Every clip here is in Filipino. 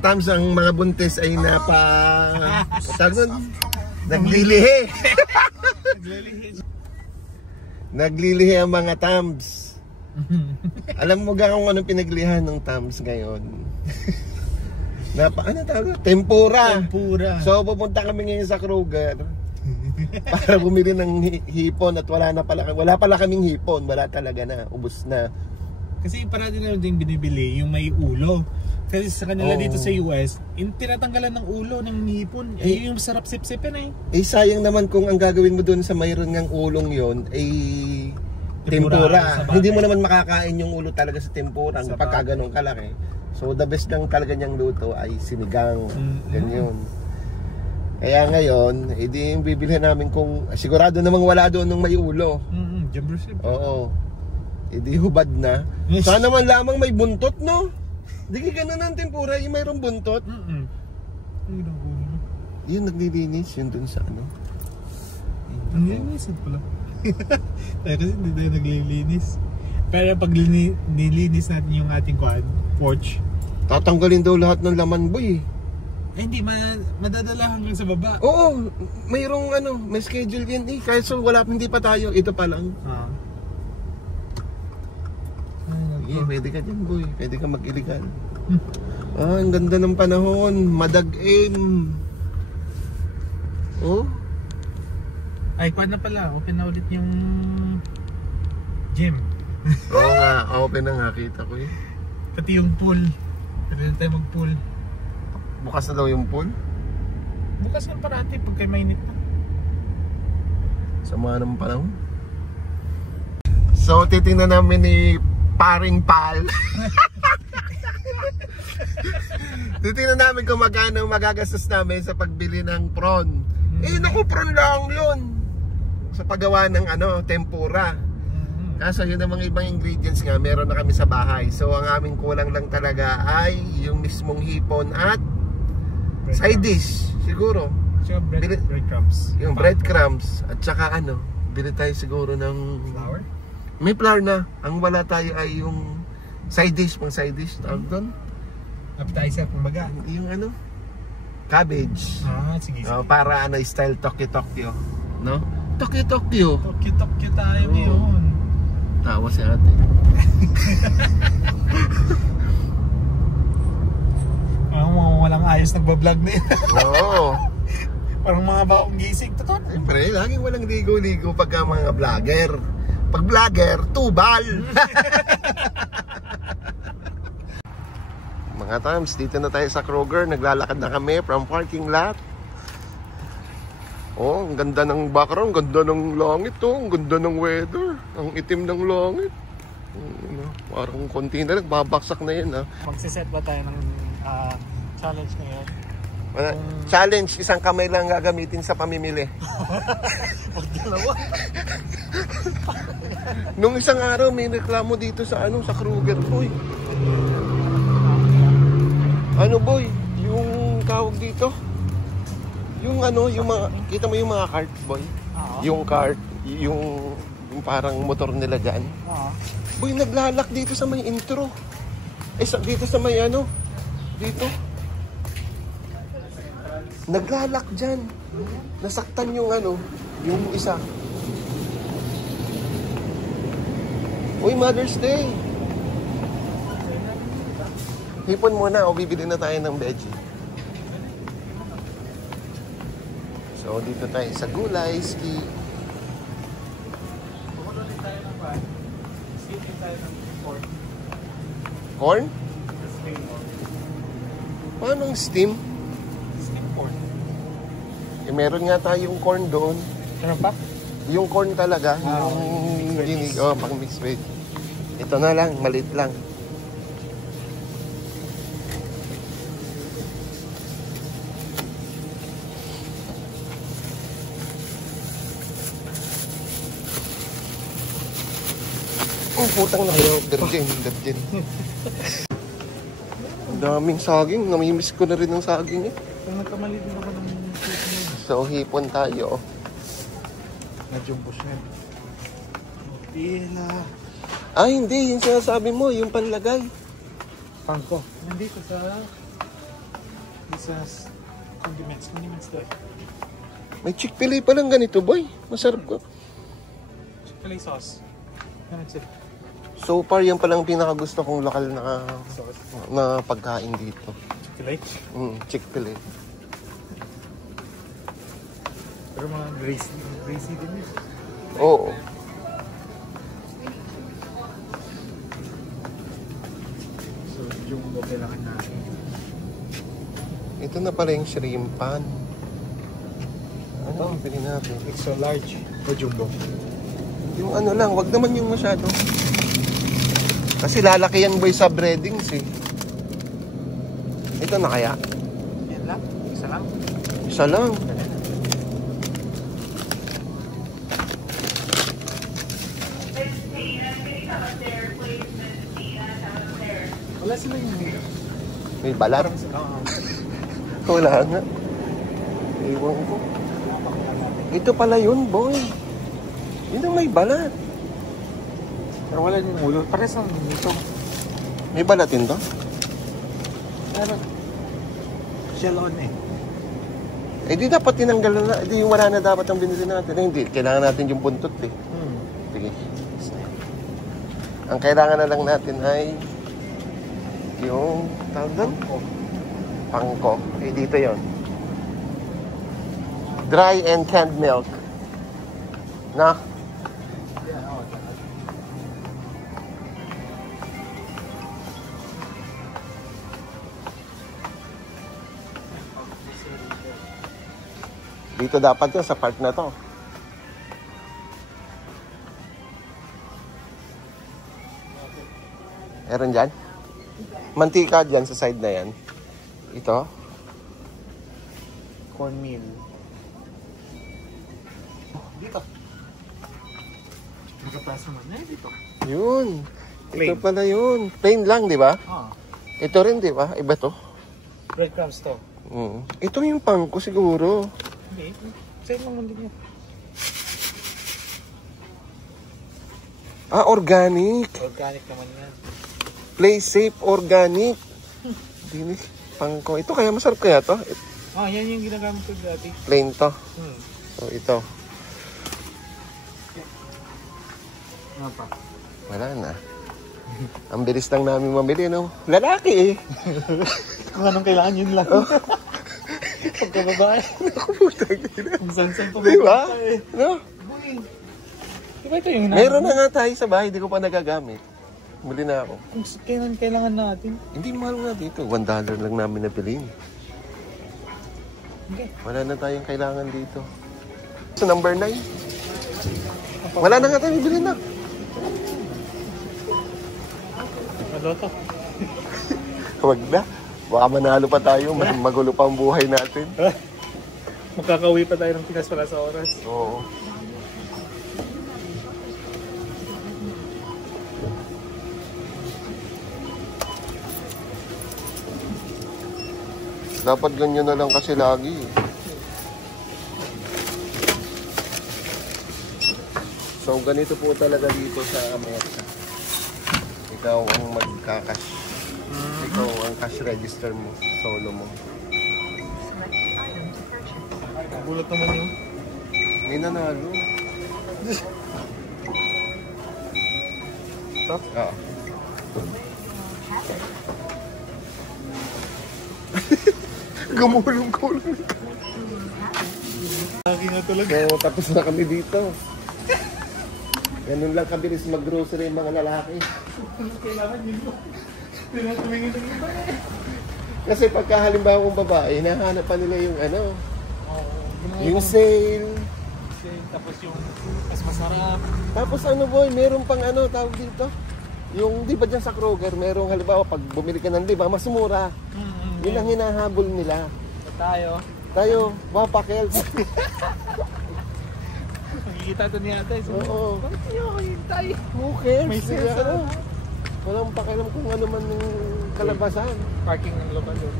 Tams, ang mga buntis ay naglilihi. Naglilihi ang mga Tams. Alam mo ga kung anong pinaglihan ng Tams ngayon? Ano tawag? Tempura. So pupunta kami ngayon sa Kroger para bumili ng hipon at wala pala kaming hipon. Wala talaga na, ubos na. Kasi parati na din binibili yung may ulo. Kasi sa kanila dito sa US, tinatanggalan ng ulo ng hipon. Yung sarap sip-sipin sayang naman kung ang gagawin mo doon sa mayroon ngang ulong yon ay tempura. Hindi mo naman makakain yung ulo talaga sa tempura pagka ganun kalaki. So the best lang talaga niyang luto ay sinigang. Ganyan. Kaya ngayon, edi bibilhin namin kung sigurado namang wala doon ng may ulo. Jumbo shrimp. Oo. Edi hubad na. Sana man lamang may buntot, no? Di ka ganun ang tempura, yung mayroong buntot. Yun naglilinis, yun dun sa ano. Naglilinis pala. Tayo kasi hindi tayo naglilinis. Pero pag nilinis natin yung ating porch, tatanggalin daw lahat ng laman, boy. Hindi, madadala hanggang sa baba. Oo, mayroong may schedule yan Kaya so hindi pa tayo, ito pa lang. Pwede ka dyan, boy. Pwede ka mag-iligal. Ang ganda ng panahon. Madag-in. Ay, kuwan na pala. Open na ulit yung gym. Oo nga, open na nga. Kita ko Pati yung pool. Pwede na tayo mag-pool. Bukas na daw yung pool? Bukas na parati pag kayo mainit na. Sama ng panahon. So, titingnan namin ni Paring Pal. Titingnan namin kung magkano magagastos namin sa pagbili ng prawn. Naku, prawn lang yun. Sa paggawa ng tempura. Kaso yun ang mga ibang ingredients nga, meron na kami sa bahay. So ang aming kulang lang talaga ay yung mismong hipon at side dish, siguro. So breadcrumbs. Yung breadcrumbs. At saka bili tayo siguro ng flour? May flour na. Ang wala tayo ay yung side dish, pang side dish. Tawag doon? Appetizer, kumbaga. Yung cabbage. Sige. Para style Tokyo-Tokyo. No? Tokyo-Tokyo. Tokyo-Tokyo tayo ngayon. Tawa si ate. Walang ayos nagbablog na yun. Oo. Parang mga baong gising. Totoo. Siyempre, laging walang ligo-ligo pagka mga vlogger. Pag vlogger, tubal. Mga Tams, dito na tayo sa Kroger. Naglalakad na kami from parking lot. Ang ganda ng background, ganda ng langit ang ganda ng weather, ang itim ng langit. Parang konti na lang, babaksak na yan Magsiset ba tayo ng challenge ngayon? Challenge, isang kamay lang gagamitin sa pamimili. Pagdalawa. Nung isang araw may reklamo dito sa sa Kroger, boy. Boy, yung tawag dito, yung yung mga, kita mo yung mga cart, boy? Yung cart, yung parang motor nila dyan. Boy, naglalak dito sa may intro. Dito sa may dito. Naglalak dyan. Nasaktan yung yung isa. Uy, Mother's Day. Hipon muna o bibili na tayo ng veggie. So, dito tayo sa Gulay Ski. Corn? Paano ang steam? Steam corn. Meron nga tayong corn doon. Ano pa? Yung corn talaga. Yung ginig. Pang mixed veg. Ito na lang, maliit lang. Putang na kayo, virgin. Ang daming saging, namimiss ko na rin ng saging Kung nagkamali din ako ng So, hipon tayo. Na-jumbo shrimp. Tila. Hindi, yung sinasabi mo, yung panlagay. Pangko. Nandito sa This has condiments there. May Chick-fil-A palang ganito, boy. Masarap ko. Chick-fil-A sauce. That's it. So far, yan palang pinakagusto kong lokal na, Sauce. na pagkain dito. Chick-fil-A? Chick-fil-A. Pero mga greasy din yun. Oo. So, yung kailangan natin. Ito na pala yung shrimp pan. Ano ang pili natin? Extra large o jumbo? Yung ano lang, wag naman yung masyado. Kasi lalaki yan, boy, sa breadings eh. Ito na kaya? Yan lang? Isa lang? Isa lang. Wala sila yung nila. May balat? Wala nga. Iwan ko. Ito pala yun, boy. Yun ang may balat. Pero wala yung ulo. Pares ang nito. May balatin to? Pero, shell on eh. Eh di dapat tinanggal na. Di yung wala na dapat ang binili natin. Eh, hindi, kailangan natin yung buntot eh. Sige. Ang kailangan na lang natin ay yung tawag doon? Pangko. Eh dito yon. Dry and canned milk. Na? Dito dapat yun sa part na to. Meron dyan? Mantika dyan sa side na yan. Ito. Cornmeal. Dito. Nakaprasa naman. Dito. Yun. Plain. Ito pala yun. Plain lang, di ba? Ah. Ito rin, di ba? Iba to. Breadcrumbs to. Ito yung pangko siguro. Hindi. Same naman din yan. Ah, organic. Organic naman yan. Play safe, organic. Dinis, pangko. Ito kaya masarap kaya to? Ah, yan yung ginagamit ko dati. Plain to. So, ito. Ano pa? Wala na. Ang bilis lang namin mamili, no? Lalaki eh. Kung anong kailangan yun lang. Pagkababae. Ako putang ina. Kung saan-saan pa Diba? eh. No? Boy. Diba ito yung Meron na nga tayo sa bahay, di ko pa nagagamit. Muli na ako. Kung kailangan natin. Hindi mahal nga dito. $1 lang namin nabili. Okay. Wala na tayong kailangan dito. So, number 9. Wala na nga tayo bibili na. Maloto. Wag na. Baka manalo pa tayo. Mas magulo pa ang buhay natin. Magkakauwi pa tayo ng Pinas pala sa oras. Oo. Dapat ganyan na lang kasi lagi. So, ganito po talaga dito sa Amerika. Ikaw ang magkakash. Ikaw ang cash register mo. Solo mo. Gulat naman yun. May nanalo. Ito? Oo. Gumulong-gulong. Lagi nga talaga. So, tapos na kami dito. Ganun lang kabilis mag-grocery yung mga lalaki. Kailangan yun mo. Tumingin ng iba eh. Kasi pagka halimbawa kong babae, hinahanap pa nila yung ano, yung sale. Tapos yung mas masarap. Tapos ano boy, meron pang ano, tawag dito. Yung, di ba dyan sa Kroger, merong halimbawa pag bumili ka ng mas mura. Yun ang hinahabol nila. Tayo, wapakel. Nakikita ito niya ata. Oo. Bakit niyo ako hintay? Who cares? May sale sa Ano? Walang pakialam kung ano man yung kalabasan. Parking ng lokal doon.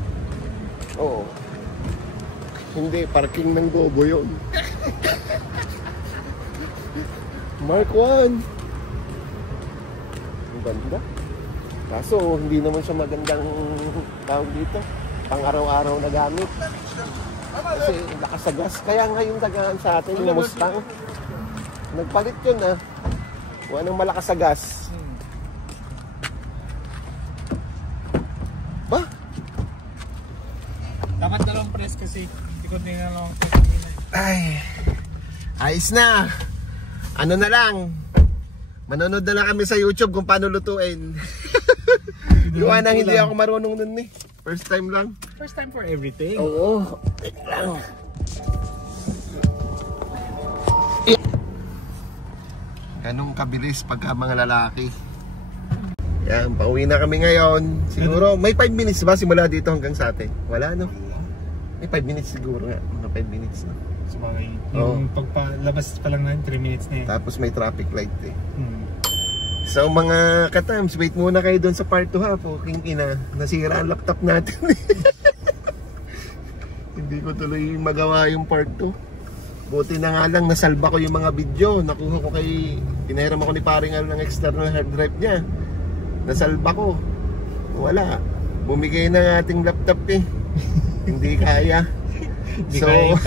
Oo. Hindi, parking ng gobo yun. Mark 1. Ang ganda. Kaso, hindi naman siya magandang tawag dito. pang araw-araw na gamit. Kasi lakas sa gas. Kaya ngayon tagaan sa atin yung Mustang. Nagpalit yun Kung anong malakas sa gas. Ba? Dapat dalawang press kasi. Hindi ko tinalawang press. Ay, ayos na. Ano na lang, manonood na lang kami sa YouTube kung paano lutuin. Gawa na hindi ako marunong nun First time lang. First time for everything. Oo. Lang. Ganong kabilis pagka mga lalaki. Yan, pauwi na kami ngayon. Siguro, may 5 minutes ba simula dito hanggang sa atin? Wala, no? May 5 minutes siguro nga. Mga 5 minutes na. Sabagay. Yung pagpalabas pa lang na 3 minutes na Tapos may traffic light So mga katams, wait muna kayo doon sa part 2 ha. Puking ina, nasira ang laptop natin. Hindi ko tuloy magawa yung part 2. Buti na nga lang nasalba ko yung mga video. Nakuha ko pinahiram ako ni paring Al ng external hard drive niya. Nasalba ko. Wala. Bumigay na ng ating laptop Hindi kaya. Hindi kaya yung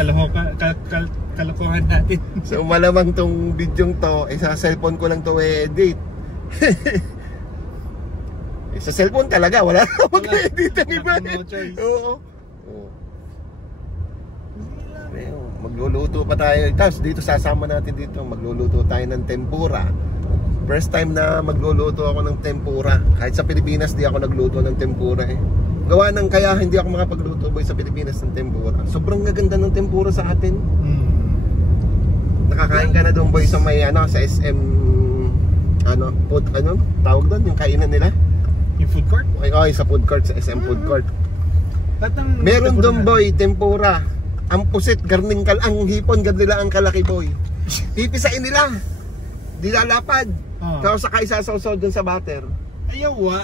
kalokohan natin. So malamang tong video to, sa cellphone ko lang to edit. Sa cellphone talaga, wala na mag-edit ang iba. No choice. Oo. Magluluto pa tayo. Tapos dito sasama natin dito, magluluto tayo ng tempura. First time na magluluto ako ng tempura. Kahit sa Pilipinas di ako nagluto ng tempura Gawa ng kaya hindi ako makapagluto boy sa Pilipinas ng tempura. Sobrang gaganda ng tempura sa atin. Nakakain ka na doon boy sa may sa SM tawag doon yung kainan nila? Yung food court? Ay, sa food court, sa SM food court. Meron doon boy, tempura. Ang pusit, garning ang hipon, ganila ang kalaki boy. Pipisain nila. Dilalapad. Tapos saka isasaw-saw doon sa butter. Ayaw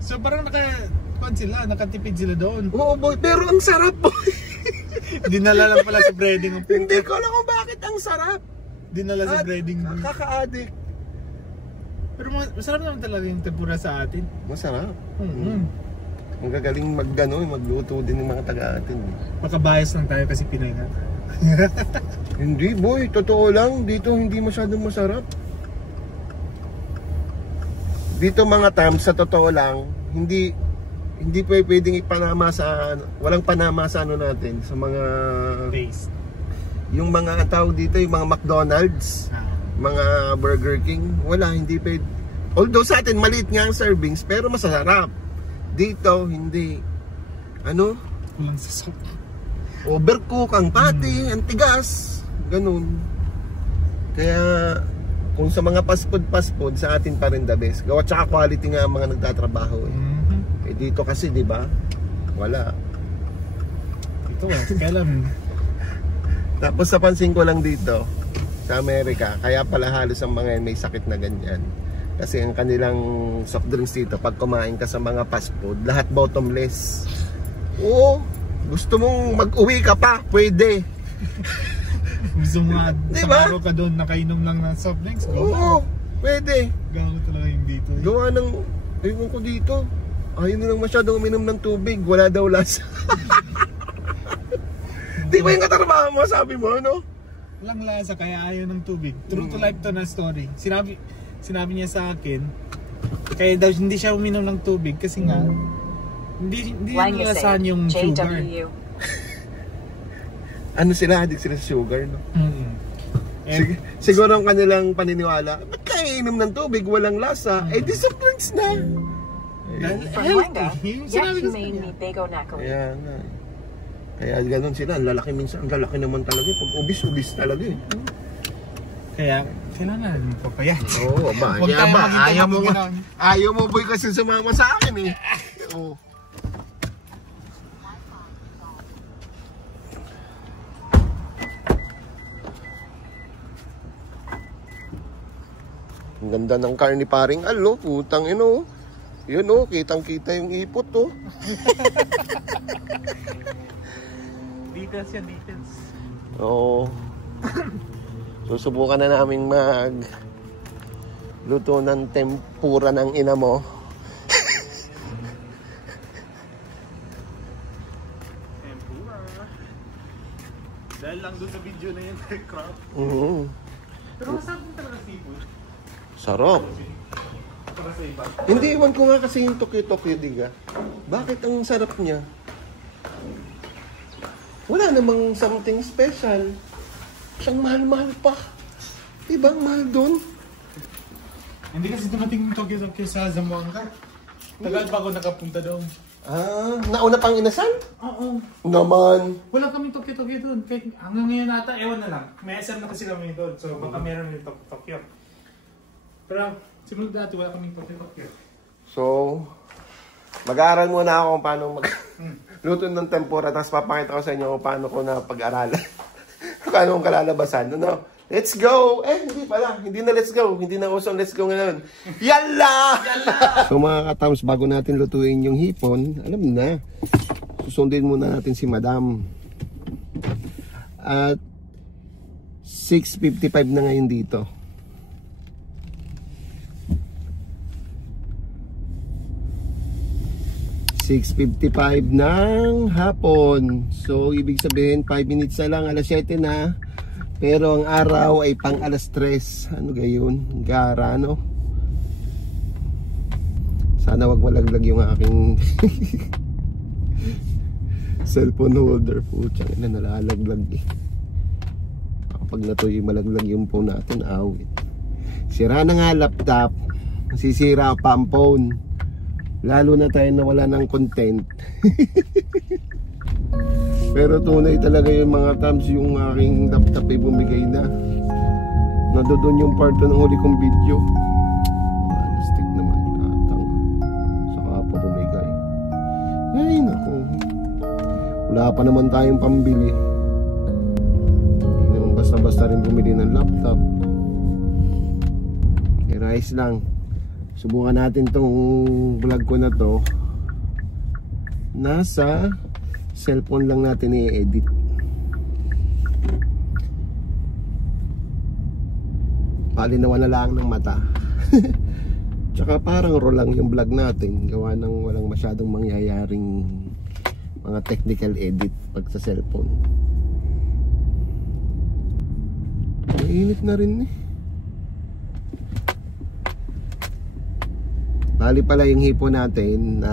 So parang nakatipid sila doon. Oo boy, pero ang sarap boy. Dinala lang pala sa breading. Hindi ko alam kung bakit ang sarap. Dinala sa breading. Kakaadik. Pero masarap naman talaga yung tempura sa atin. Masarap. Ang gagaling magluto din ng mga taga-atin. Makabias lang tayo kasi Pinoy nga. Hindi boy, totoo lang. Dito hindi masyadong masarap. Dito mga tams, sa totoo lang, hindi pwedeng ipanama walang panama sa natin, sa mga taste. Yung mga tawag dito, yung mga McDonald's, mga Burger King, wala, hindi pwede. Although sa atin maliit nga ang servings, pero masarap. Dito hindi. Kulang sa soup. Overcook ang patty, ang tigas, ganun. Kaya kung sa mga fast food sa atin pa rin the best. Gawa tsaka quality nga ang mga nagtatrabaho dito kasi di ba? Wala. Dito kailan. Tapos napansin ko lang dito sa Amerika, kaya pala halos ang mga may sakit na ganyan. Kasi ang kanilang soft drinks dito, pag kumain ka sa mga fast food, lahat bottomless. Oo, gusto mong mag-uwi ka pa, pwede. Gusto mo nga, diba? ka doon nakainom lang ng soft drinks? Oo, pwede. Gawa talaga yung dito. Gawa ng, ayun ko dito, ayaw nilang masyadong uminom ng tubig, wala daw lasa. Di ba yung katrabaho mo, sabi mo, Walang lasa, kaya ayaw ng tubig. True to life to na story. Sinabi niya sa akin, kaya daw hindi siya uminom ng tubig kasi nga, hindi nalasahan yung sugar. Sila, adik sila sa sugar, Siguro ang kanilang paniniwala, ba't kaya inom ng tubig, walang lasa? Di soft drinks na. Healthy. Kaya nga. Kaya ganun sila, ang lalaki minsan, ang lalaki naman talaga. Pag ubis talaga Kaya, kailangan mo papayat. Oo, ba? Ayaw mo boy kasi sumama sa akin Oo. Ang ganda ng car ni paring Al, putang Yun kitang-kita yung ipot Details yan, details. Oo. Susubukan na naming luto ng tempura ng ina mo. video na yun, crop. Pero masarap din talaga seafood. Sarap. Para sa iba. Hindi, iwan ko nga kasi yung Tokyo-Tokyo, diga. Bakit ang sarap niya? Wala namang something special. Siyang mahal-mahal pa. Diba ang mahal doon? Hindi kasi dumating yung Tokyo-Tokyo sa Zamboanga. Tagal pa ako nakapunta doon. Ah, nauna pang inasal? Oo. Naman. Wala kaming Tokyo-Tokyo doon. Kahit hanggang ngayon ata, ewan na lang. May SM na kasi kami doon. So baka meron yung Tokyo. Pero simula dati wala kaming Tokyo-Tokyo. So, mag-aaral muna ako kung paano luto ng tempura. Tapos papakita ko sa inyo kung paano ko na pag-aralan. Paano kong kalalabasan. Ano? Let's go! Hindi pala. Hindi na let's go. Hindi na usong let's go ngayon. Yalla! So mga katams, bago natin lutuin yung hipon, alam na, susundin muna natin si Madam. At 6:55 na ngayon dito. ng hapon. So ibig sabihin 5 minutes na lang, alas 7 na. Pero ang araw ay pang alas 3. Ano gayon? Gara, no? Sana wag malaglag yung aking cellphone holder. Putsang ina, nalalaglag eh. Kapag natuloy malaglag yung phone natin, awit. Sira na nga laptop. Nasisira pa ang phone. Lalo na tayo nawala ng content. Pero tunay talaga yung mga times yung aking laptop ay bumigay na. Nandoon yung part ng huli kong video. Plastic naman, katang. Saka pa bumigay. Ay naku. Wala pa naman tayong pambili. Hindi naman basta-basta rin bumili ng laptop. Okay, rice lang. Subukan natin tong vlog ko na to. Nasa cellphone lang natin i-edit. Palinawan na lang ng mata. Tsaka parang raw lang yung vlog natin. Gawa ng walang masyadong mangyayaring mga technical edit pag sa cellphone. Mainit na rin eh. Bali pala yung hipon natin na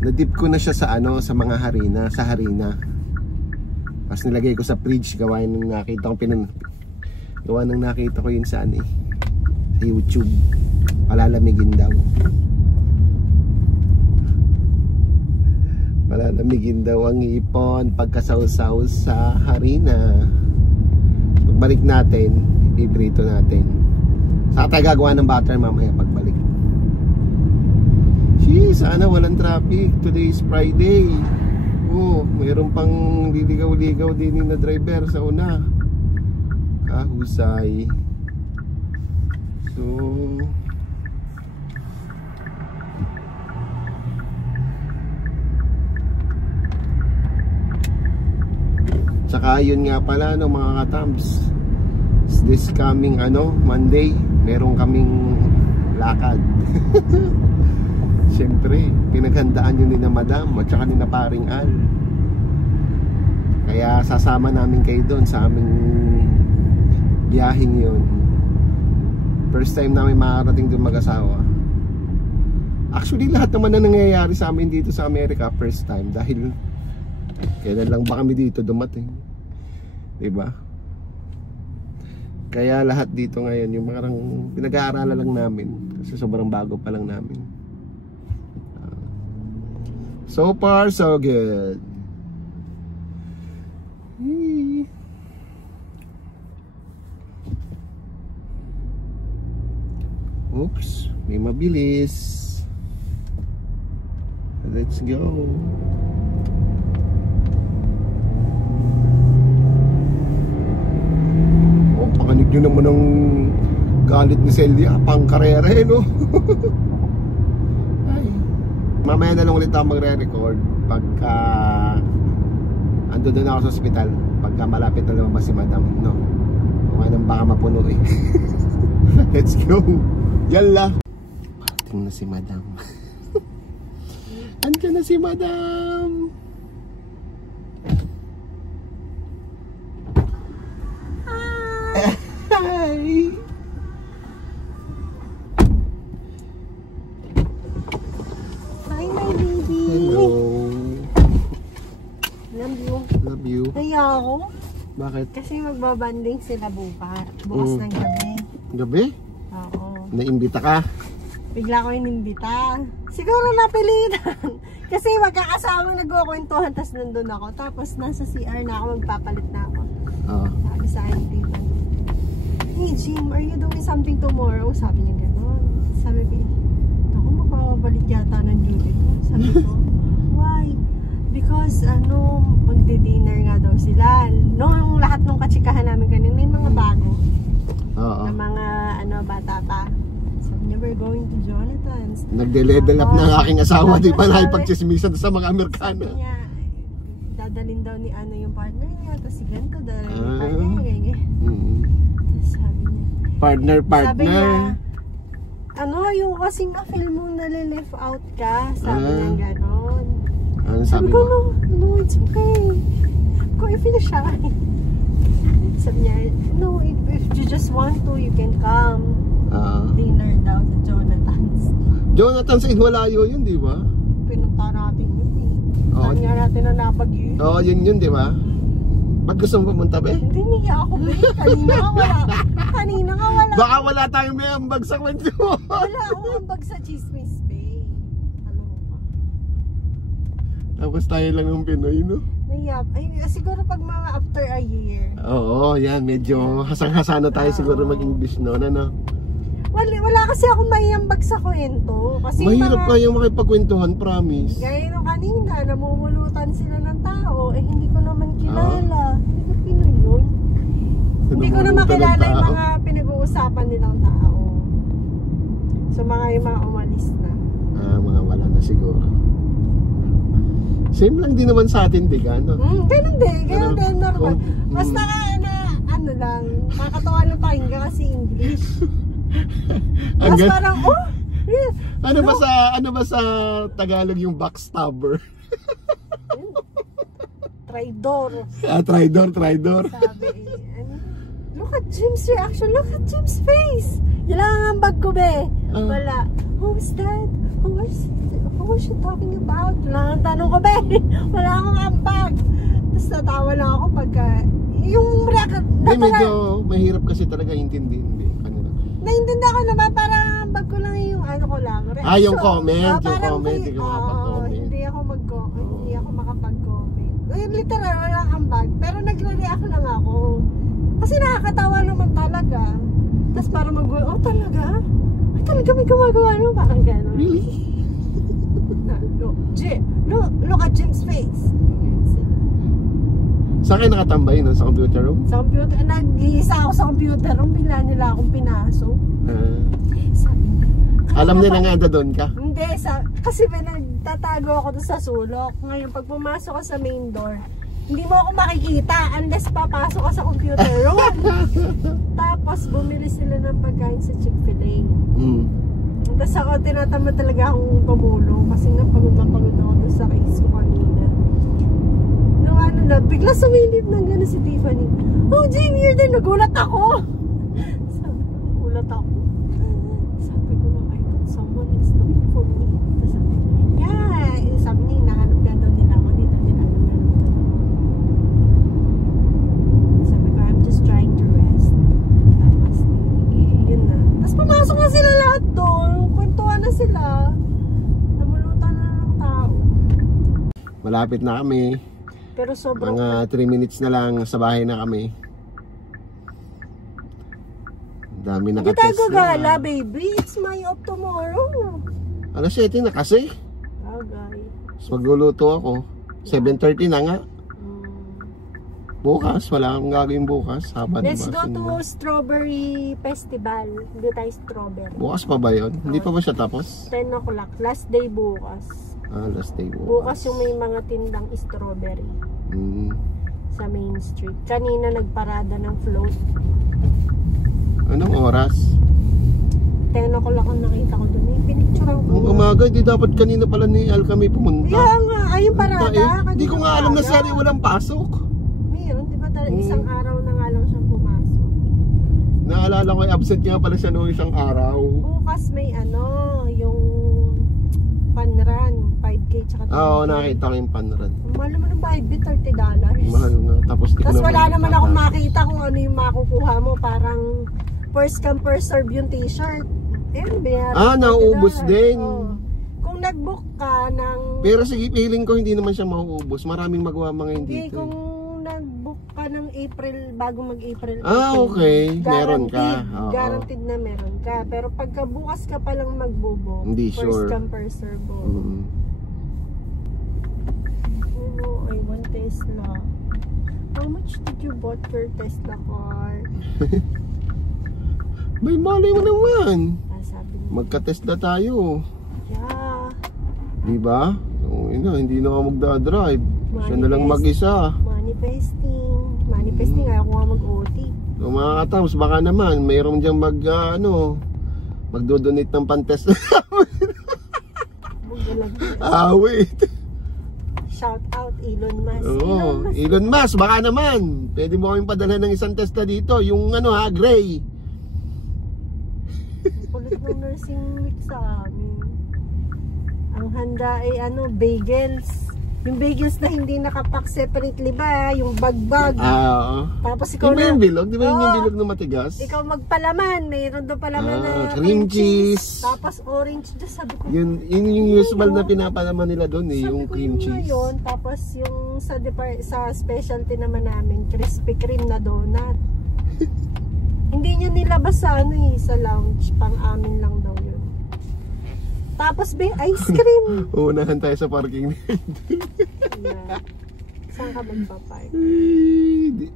na-dip ko na siya sa ano, sa mga harina, sa harina. Tapos nilagay ko sa fridge, gawa ng nakita ko yun sa ano eh, sa YouTube. Palalamigin daw. Palalamigin daw ang hipon pagkasawsaw sa harina. Pagbalik natin, ipiprito natin. Saka tayo gagawa ng butter mamaya pagbalik. Sana walang traffic. Today is Friday. Oh, mayroon pang liligaw-ligaw din na driver sa una. Kahusay. So tsaka yun nga pala no mga katams, this coming Monday meron kaming lakad. Siyempre, pinaghandaan yun ni na Madam at saka ni na Paring Al. Kaya sasama namin kayo doon sa aming biyaheng yun. First time namin makarating doon mag-asawa. Actually, lahat naman na nangyayari sa amin dito sa Amerika, first time. Dahil, kailan lang ba kami dito dumating? Diba? Kaya lahat dito ngayon, yung parang pinag-aaralan lang namin. Kasi sobrang bago pa lang namin. So far, so good. Oops, may mabilis. Let's go. Oh, pakinig nyo naman ng galit ni Celia. Pangkarera no? Mamaya na lang ulit ako magre-record pagka ando doon ako sa ospital, pagka malapit na lumabas si Madam, no? Kung anong baka mapuno eh. Let's go! Yalla! Parating na si Madam. Andiyan na si Madam! Hi! Hi, my baby. Hello. Love you. Love you. Kaya ako. Bakit? Kasi magbabanding sila bukas ng gabi. Gabi? Oo. Naimbita ka? Bigla ko inimbita. Siguro napilitan. Kasi magkakasama nagkukwentuhan, tapos nandun ako. Tapos nasa CR na ako, magpapalit na ako. Oo. Sabi sa akin dito, "Hey Jim, are you doing something tomorrow?" Sabi niya gano'n. Sabi ko, "Ako, magpapabalik yata ng duty ko." Sabi ko, "Why?" Because magdi-dinner nga daw sila. Nung lahat ng katsikahan namin kanina, may mga bago. Oo. Na mga bata pa. Sabi niya, "We're going to Jonathan's." Nagde-level up na ang aking asawa, di ba? Sabi- Nakipagchismisan sa mga Amerikano. Sabi niya, dadalhin daw ni yung partner niya, tapos si ganito, dadalhin ni Ah. partner niya, ganyan. Tapos sabi niya, Partner. sabi niya, yung kasing na-feel mong nalileft out ka, sabi niya gano'n. Ano Sabi sabi ko, mo? no, it's okay. Kung I feel shy. Sabi niya, no, if you just want to, you can come. Dinner daw sa Jonathan's. Jonathan's in Walayo yun, di ba? Pinunta natin yun eh. Oo. Sabi nga natin na napag-yun. Oo, yun, di ba? Ba't gusto mo pumunta, be? Hindi niya ako ba? Kanina ka wala. Kanina ka wala. Baka wala tayong may ambag sa kwento. Wala akong ambag sa chismis, babe. Ano mo pa? Tapos tayo lang ng Pinoy, no? Nayap. Ay, siguro pag mga after a year. Oo, yan. Medyo hasang-hasa na tayo siguro mag-English noon, ano? Wala kasi akong maiambag sa kwento. Kasi Mahirap kayong makipagkwentuhan, promise. gaya nung kanina, namumulutan sila ng tao. Eh, hindi ko naman kilala. Hindi ko Pinoy yun. Hindi ko naman kilala yung mga pinag-uusapan nilang tao. So, yung mga umalis na. Mga wala na siguro. Same lang din naman sa atin, di gano? Ganun din, normal. Oh, Basta lang, kakatawa lang pakinggan kasi English. Tapos parang, Ano ba sa Tagalog yung backstabber? Traidor. Traidor. Sabi, look at Jim's reaction, look at Jim's face. Kailangan ang bag ko, be. Wala. Who's that? Who was she talking about? Wala ang tanong ko, be. Wala akong ambag. Tapos natawa lang ako pagka, yung reaction. Medyo mahirap kasi talaga intindihin. Naiintindihan ko naman, parang ambag ko lang yung ko lang. Reaction. Yung comment. Hindi ka makapag-comment. Hindi ako makapag-comment. Literal, walang ambag. Pero nagre-react lang ako. Kasi nakakatawa naman talaga. Tapos parang talaga? Ay, talaga may gumagawa naman. Parang gano'n. Really? Look at Jim's face. Saan kayo nakatambay, no? Sa computer room? Sa computer, nag-iisa ako sa computer room. Bigla nila akong pinasok. Alam nila nga doon ka? Hindi, kasi nagtatago ako doon sa sulok. Ngayon, pag pumasok ka sa main door, hindi mo ako makikita unless papasok ka sa computer room. Tapos, bumili sila ng pagkain sa Chick-fil-A. Tapos ako, tinatamad talaga akong tumulong kasi nga pagod ako doon sa case ko kanina. Bigla sumilip ng gano'n si Tiffany. "Oh, Jim, you're there." Nagulat ako. Sabi ko, I thought someone is looking for me. Tapos sabi niya, hinahanap ka daw nila ako. Hindi daw nila alam. Sabi ko, I'm just trying to rest. Tapos, yun na. Tapos pumasok na sila lahat doon. Kwentuhan na sila. Namulutan na ng tao. Malapit na kami. Pero sobrang... Mga 3 minutes na lang sa bahay na kami. Dami na Hindi tayo ka-test gagala, na. baby. It's my off tomorrow. Alas 7 na kasi. Agay. Mas magluluto ako. 7:30 na nga. Bukas, wala akong gagawin bukas. Let's go to Strawberry Festival. Hindi tayo strawberry. Bukas pa ba yun? Hindi pa ba siya tapos? 10 o'clock. Last day bukas. Last day bukas. Bukas yung may mga tindang strawberry sa Main Street. Kanina nagparada ng float. Anong oras? 10 o'clock ang nakita ko doon. Pinicturean ko. Ang umaga, di dapat kanina pala ni Al kami pumunta. Kaya nga, ayun parada. Hindi ko nga alam na sari walang pasok. Mayroon, di ba isang araw na nga lang siyang pumasok. naalala ko, absent nga pala siya noong isang araw. Bukas may ano, yung panran, 5K tsaka 10K. Oo, nakita ko yung panran. Mahal naman ng bayad, $30. Mahal na. Tapos wala naman akong makita kung ano yung makukuha mo. Parang first come first serve yung t-shirt. Nauubos din. Oh. Kung nag-book ka ng... Pero sige, feeling ko hindi naman siya mauubos. Maraming magawa mga hindi Hindi, kung nag-book ka ng April, bago mag-April. Okay. Meron ka. Guaranteed na meron ka. Pero pagka bukas ka palang magbubo, hindi first sure. come first serve. I want Tesla. How much did you bought your Tesla car? May malay mo naman. Sabi niya. Magka-Tesla tayo. Yeah. Diba? Hindi na ako magdadrive. Siya na lang mag-isa. Manifesting ayaw ko nga mag-OT. So, mga katams, baka naman mayroon diyang magdodonate ng pan-Tesla. Wait. Shout out Elon Musk. Oo, Elon Musk, baka naman. Pwede mo kaming padala ng isang Tesla dito. Yung gray. Kulit ng nursing week sa amin. Ang handa ay bagels. Yung bagels na hindi nakapack separately ba? Yung bag-bag. Oo. Tapos ikaw yung bilog? Di ba yung bilog na matigas? Ikaw magpalaman. Mayroon doon palaman na cream cheese. Tapos orange juice. Sabi ko, yun yung usual na pinapalaman nila doon yung cream cheese. Yun. Tapos yung sa specialty naman namin, Krispy Kreme na donut. Hindi niya nilabas sa sa lounge. Pang amin lang daw yun. Tapos ice cream. Uunahan tayo sa parking. Yeah. Saan ka magpapark?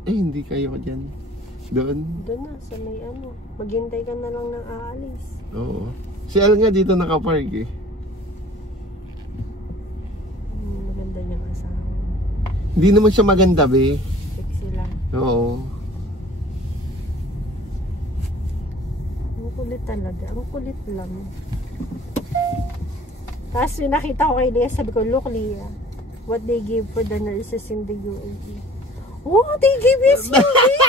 Hindi kayo dyan. Doon? Doon na, sa may maghintay ka na lang ng aalis. Oo. Si Al nga dito nakapark eh. Maganda niya kasama. Hindi naman siya maganda be. Sexy lang. Oo. Ang kulit talaga. Ang kulit lang. Tapos yung nakita ko kay Leah, sabi ko, look Leah, what they give for the nurses in the UAE. Oh, they give us UAE!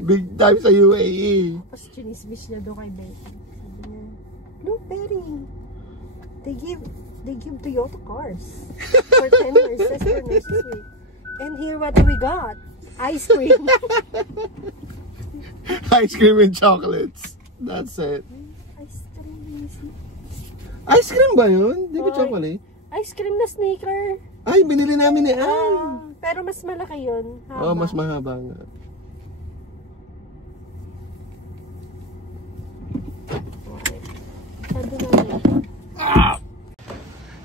Big time sa UAE. Tapos chinismis niya doon kay Betty. Sabi niya, look Betty, they give Toyota cars for 10 nurses for nurses week. And here what we got? Ice cream. Ice cream and chocolates. That's it. Ice cream ba yun? Di ba chocolate? Ice cream na sneaker. Ay, binili namin ni Al. Pero mas malaki yun. Oo, mas mahaba nga. Sabi namin.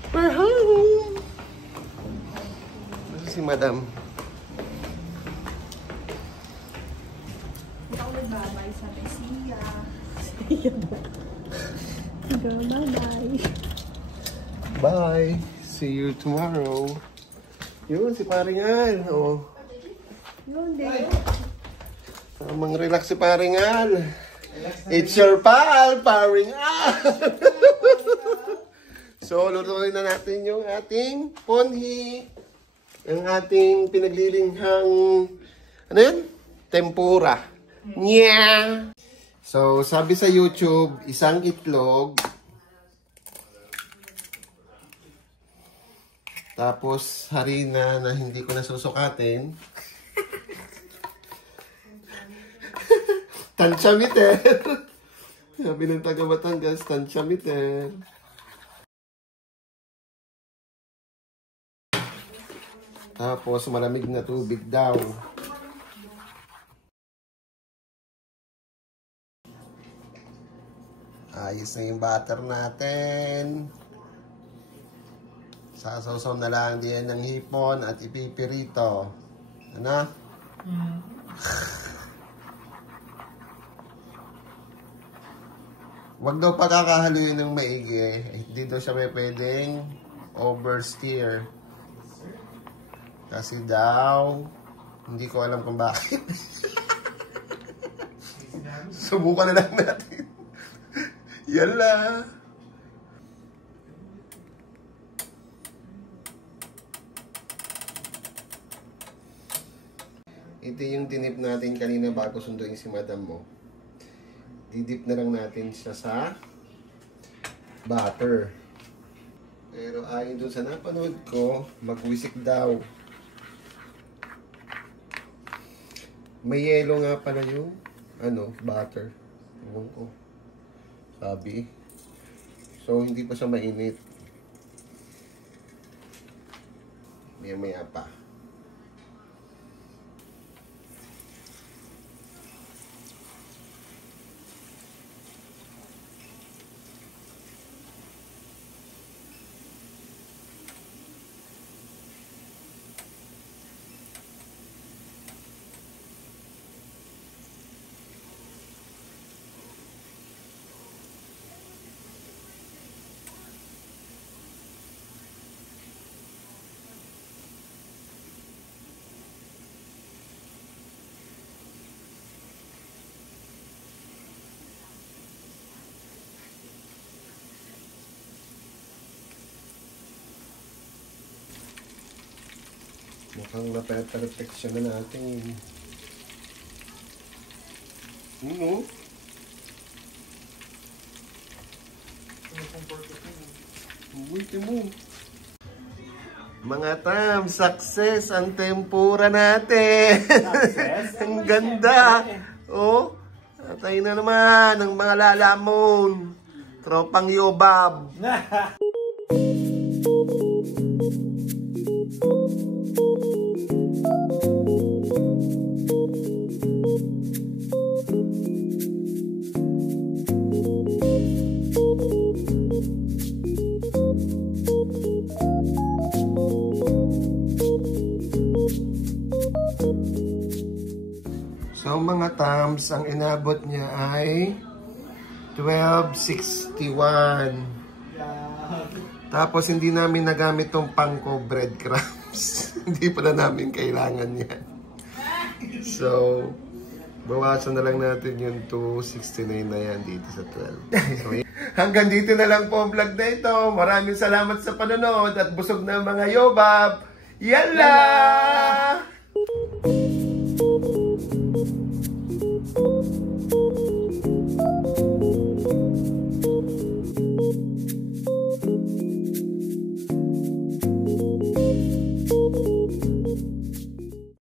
We're home! Ito si Madam. Ikaw nagbabay sa Siya. Siya ba? Bye-bye. Bye. See you tomorrow. Yun, si Paring Al. Oh. Yun, din. Tamang relax si Paring Al. It's your pal, Paring Al. So, lutuin na natin yung ating ponhi. Ang ating pinaglilinghang, ano yun? Tempura. Nya! So, sabi sa YouTube, isang itlog. Tapos, harina na hindi ko nasusukatin. Tansya-miter. Sabi ng taga Batangas, tansya-miter. Tapos, malamig na tubig daw. Ayos na yung butter natin. Sasawsaw na lang din ng hipon at ipipirito. Ano? Huwag daw pagkakahaluin ng maigi. Hindi daw siya may pwedeng oversteer. Kasi daw, hindi ko alam kung bakit. Subukan na lang natin. Yala! Ito yung dinip natin kanina bago sunduin si madam mo. Didip na lang natin siya sa butter. Pero ayon doon sa napanood ko, magwisik daw. May yelo nga pala yung butter. Ewan ko. Sabi. So, hindi pa siya mainit. Maya pa. Mukhang na-perfection na natin. Uy, mo. Mga tam, success ang tempura natin. Ang ganda. Oh, atay na naman ang mga lalamon. Tropang yobab. So mga tams, ang inabot niya ay 12.61. Tapos hindi namin nagamit tong pangko breadcrumbs. Hindi pala namin kailangan yan. So, bawasan na lang natin yung 269 na yan dito sa 12. So, hanggang dito na lang po ang vlog na ito. Maraming salamat sa panonood at busog na mga yobab. Yalla!